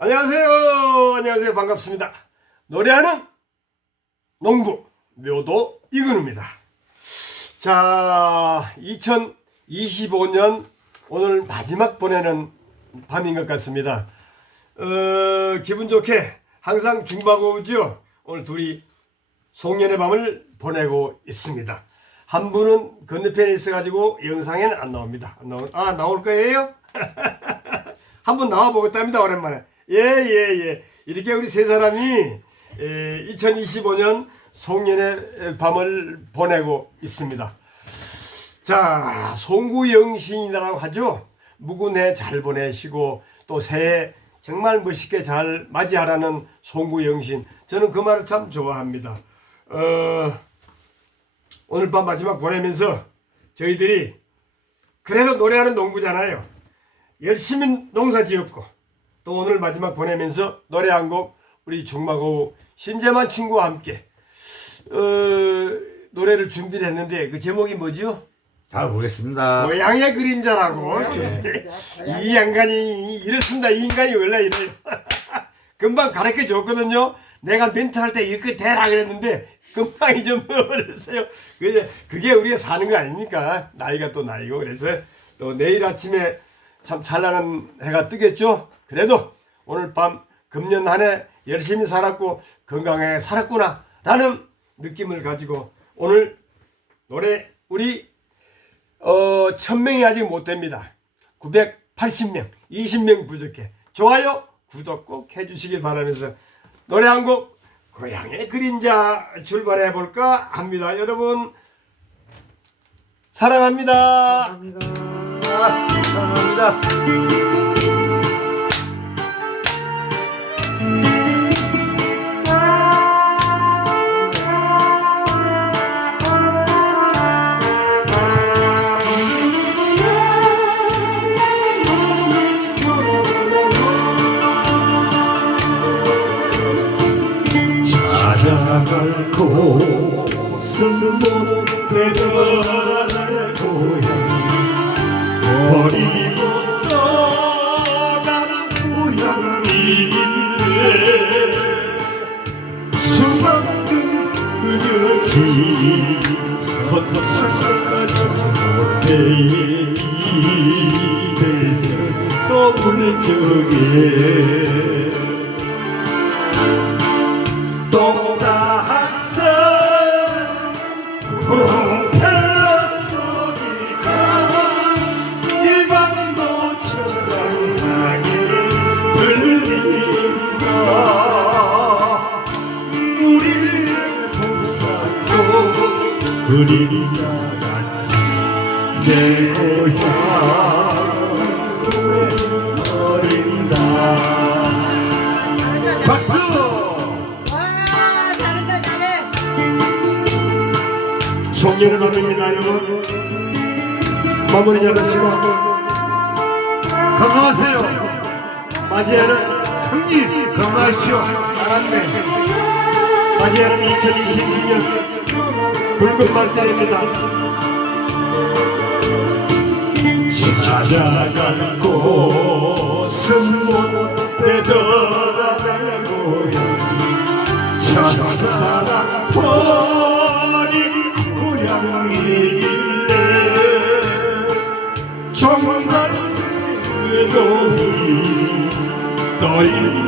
안녕하세요. 안녕하세요. 반갑습니다. 노래하는 농부 묘도 이근우입니다. 자, 2025년 오늘 마지막 보내는 밤인 것 같습니다. 어, 기분 좋게 항상 중박오죠. 오늘 둘이 송년의 밤을 보내고 있습니다. 한 분은 건너편에 있어가지고 영상에는 안 나옵니다. 안 나올, 아, 나올 거예요? 한번 나와 보겠답니다 오랜만에 예 예 예, 이렇게 우리 세 사람이 2025년 송년의 밤을 보내고 있습니다. 자 송구영신이라고 하죠. 묵은 해 잘 보내시고 또 새해 정말 멋있게 잘 맞이하라는 송구영신. 저는 그 말을 참 좋아합니다. 어, 오늘 밤 마지막 보내면서 저희들이 그래도 노래하는 농부잖아요. 열심히 농사 지었고 또 오늘 마지막 보내면서 노래 한 곡 우리 중마고 심재만 친구와 함께 어, 노래를 준비를 했는데 그 제목이 뭐죠? 잘 모르겠습니다. 고향의 그림자라고 준비를 이 양간이 이렇습니다. 이 인간이 원래 이래요 금방 가르쳐 줬거든요. 내가 멘트 할 때 이렇게 대라 그랬는데 금방 잊어버렸어요. 그게, 그게 우리가 사는 거 아닙니까? 나이가 또 나이고 그래서 또 내일 아침에 참 찬란한 해가 뜨겠죠 그래도 오늘 밤 금년 한 해 열심히 살았고 건강하게 살았구나 라는 느낌을 가지고 오늘 노래 우리 어, 1000명이 아직 못 됩니다. 980명, 20명 부족해. 좋아요, 구독 꼭 해주시길 바라면서 노래 한 곡, 고향의 그림자 출발해 볼까 합니다. 여러분, 사랑합니다. 감사합니다. 찾아 갈 곳은 못 되더라는 고향 버리고 떠나는 고향이길래 수많은 그녀지 서서 찾아가서 못해의 입에서 소문을 적에 그림자 같이 내 고향을 버린다 박수! 와 잘한다 잘해 송년의 밤입니다, 여러분. 마무리 잘하시고, 건강하세요. 맞이하는 성님 건강하시오. 알았네. 맞이하는 2022년 붉은 말들입니다. 찾아갈 곳은 못 되더라고요 첫사랑 버린 고향이길래 정말 쓰고이 떠있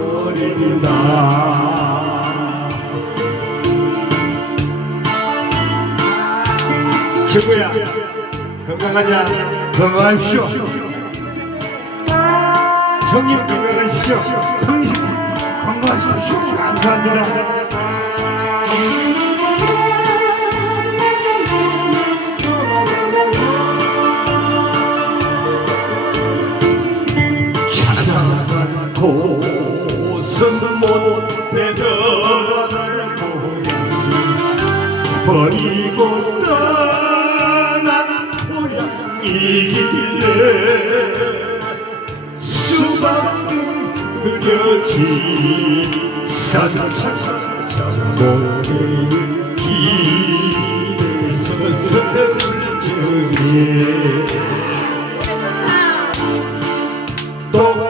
어린다 친구야, 건강하자. 건강하십시오. 성님 건강하십시오. 성님 건강하십시오. 감사합니다. 버리고 떠난 고향이길래 수박은 흐려진 모래 길에서 서슬정해 또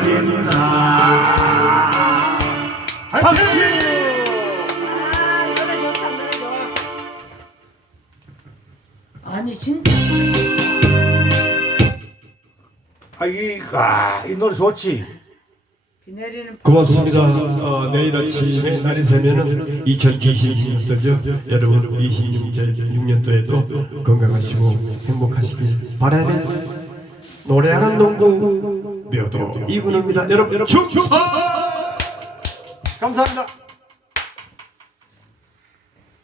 날 박수! 아 노래 좋다 노래 좋아 아니 진짜 아, 이, 아, 이 노래 좋지. 비 내리는 고맙습니다. 어, 내일 아침에 날이 새면은 2026년도죠. 여러분 26년도에도 건강하시고 행복하시길 바라는 노래하는 농구 이군입니다. 여러분 충성! 감사합니다.